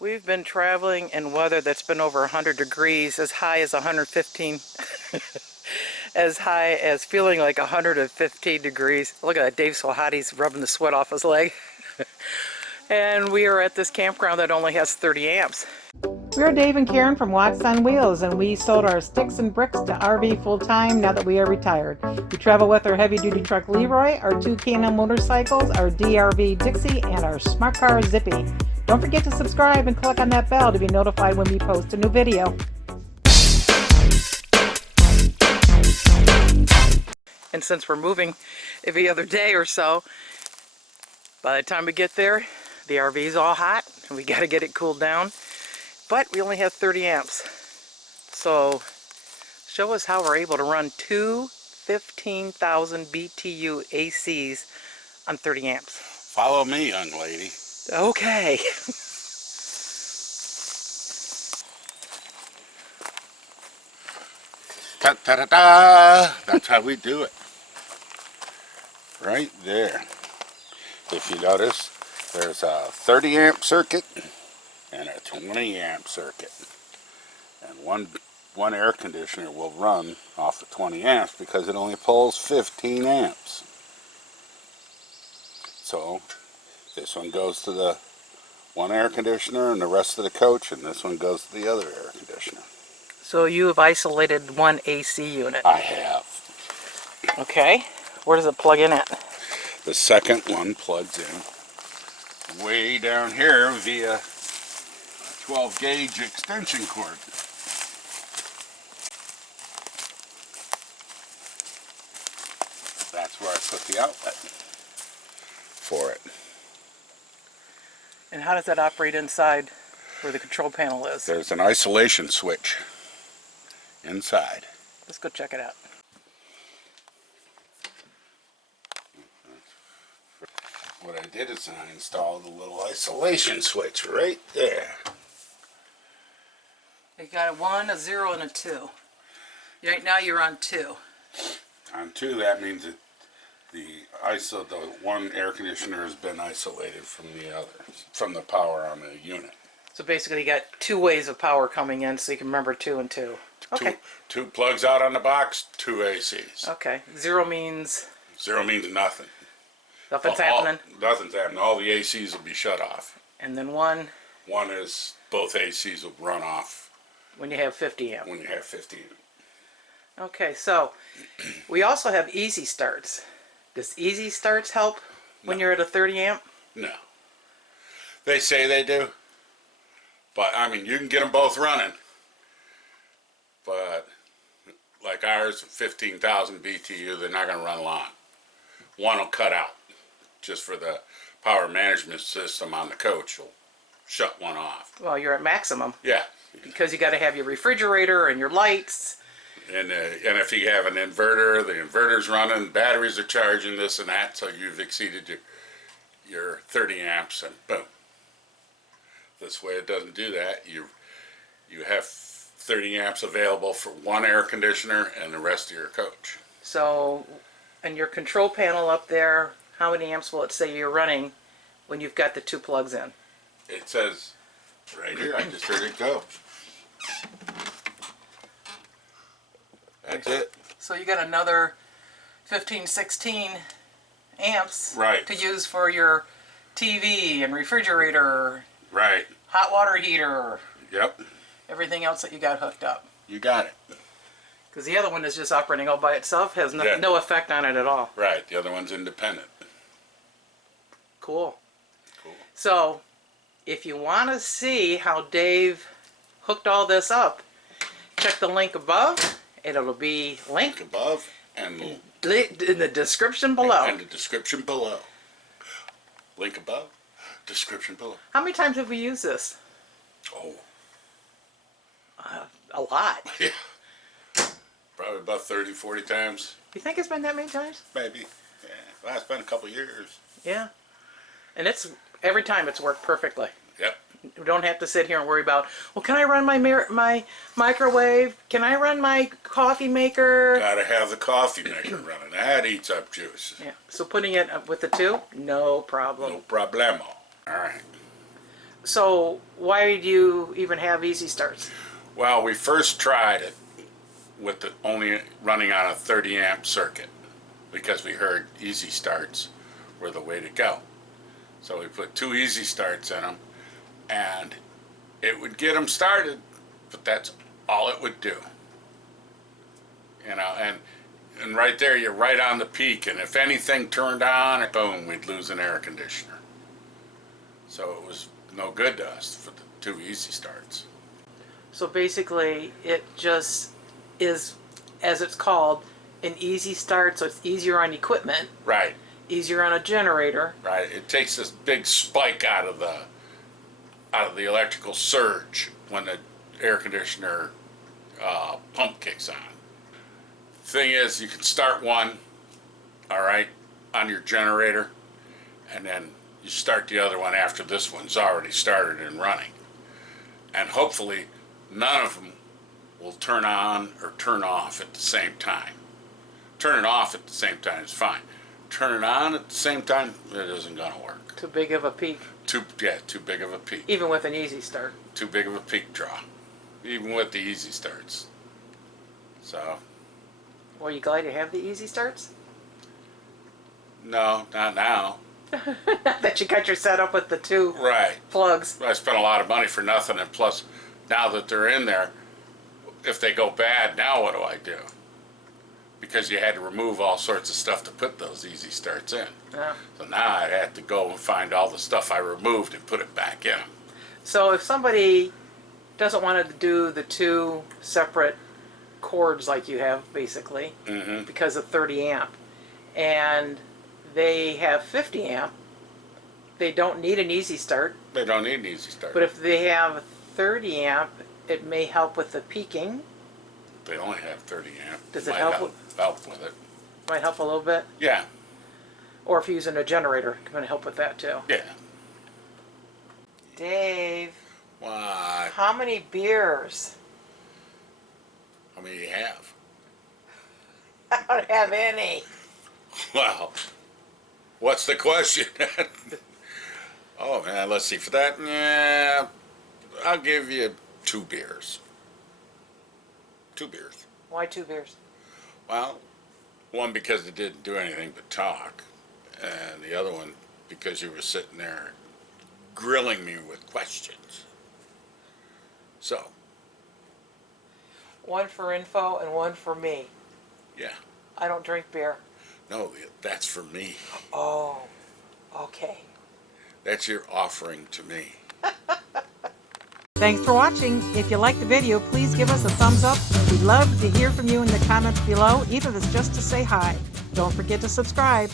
We've been traveling in weather that's been over 100 degrees, as high as 115, as high as feeling like 115 degrees. Look at that, Dave so hot he's rubbing the sweat off his leg. And we are at this campground that only has 30 amps. We're Dave and Karen from Watts on Wheels, and we sold our sticks and bricks to RV full-time now that we are retired. We travel with our heavy-duty truck Leroy, our two K&N motorcycles, our DRV Dixie, and our smart car Zippy. Don't forget to subscribe and click on that bell to be notified when we post a new video. And since we're moving every other day or so, by the time we get there, the RV's all hot, and we got to get it cooled down. But we only have 30 amps. So, show us how we're able to run two 15,000 BTU ACs on 30 amps. Follow me, young lady. Okay. Ta-ta-ta-ta! That's how we do it. Right there. If you notice, there's a 30 amp circuit and a 20 amp circuit. And one air conditioner will run off of 20 amps because it only pulls 15 amps. So this one goes to the one air conditioner and the rest of the coach, and this one goes to the other air conditioner. So you have isolated one AC unit. I have. Okay. Where does it plug in at? The second one plugs in way down here via 12 gauge extension cord. That's where I put the outlet for it. And how does that operate inside where the control panel is? There's an isolation switch inside. Let's go check it out. What I did is I installed a little isolation switch right there. You got a 1, a 0, and a 2. Right now you're on 2. On 2, that means that the one air conditioner has been isolated from the other, from the power on the unit. So basically you got 2 ways of power coming in, so you can remember 2 and 2. Okay. Two plugs out on the box, 2 ACs. Okay. 0 means? 0 means nothing. Nothing's happening? Nothing's happening. All the ACs will be shut off. And then 1? 1 is both ACs will run off. When you have 50 amp. When you have 50. Okay, so we also have easy starts. Does easy starts help when you're at a 30 amp? No. They say they do. But, I mean, you can get them both running. But, like ours, 15,000 BTU, they're not going to run long. One will cut out. Just for the power management system on the coach will shut one off. Well, you're at maximum. Yeah. Because you got to have your refrigerator and your lights. And if you have an inverter, the inverter's running, batteries are charging, this and that, so you've exceeded your 30 amps, and boom. This way it doesn't do that. You have 30 amps available for one air conditioner and the rest of your coach. So, and your control panel up there, how many amps will it say you're running when you've got the 2 plugs in? It says right here, I just heard it go. That's it. So you got another 15, 16 amps Right. to use for your TV and refrigerator, Right. hot water heater, Yep. everything else that you got hooked up. You got it. Because the other one is just operating all by itself, has Yeah. no effect on it at all. Right. The other one's independent. Cool. Cool. So, if you want to see how Dave hooked all this up, check the link above. It'll be linked Above and in the description below. And the description below. Link above, description below. How many times have we used this? Oh. A lot. Yeah. Probably about 30, 40 times. You think it's been that many times? Maybe. Yeah. Well, it's been a couple years. Yeah. And every time it's worked perfectly. Yep. We don't have to sit here and worry about, well, can I run my microwave? Can I run my coffee maker? Gotta have the coffee maker running. That eats up juice. Yeah. So putting it with the 2, no problem. No problemo. Alright. So why do you even have easy starts? Well, we first tried it with the only running on a 30 amp circuit because we heard easy starts were the way to go. So we put 2 easy starts in them, and it would get them started, but that's all it would do. You know, and right there, you're right on the peak, and if anything turned on, boom, we'd lose an air conditioner. So it was no good to us for the 2 easy starts. So basically, it just is, as it's called, an easy start, so it's easier on equipment, Right, easier on a generator. right. It takes this big spike out of the electrical surge when the air conditioner pump kicks on. Thing is, you can start one, all right, on your generator, and then you start the other one after this one's already started and running. And hopefully, none of them will turn on or turn off at the same time. Turn it off at the same time is fine. Turn it on at the same time, it isn't going to work. Too big of a peak, Too big of a peak. even with an easy start. Too big of a peak draw, even with the easy starts. So, Well, you glad you have the easy starts? no, not now. That you got your setup with the 2 Right. plugs. I spent a lot of money for nothing, and plus, now that they're in there, if they go bad, now what do I do? Because you had to remove all sorts of stuff to put those easy starts in. Yeah. So now I had to go and find all the stuff I removed and put it back in. So if somebody doesn't want to do the 2 separate cords like you have, basically, Mm-hmm. because of 30 amp, and they have 50 amp, they don't need an easy start. They don't need an easy start. But if they have 30 amp, it may help with the peaking. They only have 30 amp. Does it Might help help with it? Might help a little bit. Yeah, Or if you're using a generator, it can help with that too. yeah. Dave, Why? how many beers? How many do you have? I don't have any. Well, what's the question? Oh man, let's see. For that, yeah, I'll give you 2 beers. 2 beers. Why 2 beers? Well, one because it didn't do anything but talk, and the other one because you were sitting there grilling me with questions. So, One for info and one for me. yeah, I don't drink beer. no, that's for me. Oh, okay. That's your offering to me. Thanks for watching. If you liked the video, please give us a thumbs up. We'd love to hear from you in the comments below, even if it's just to say hi. Don't forget to subscribe.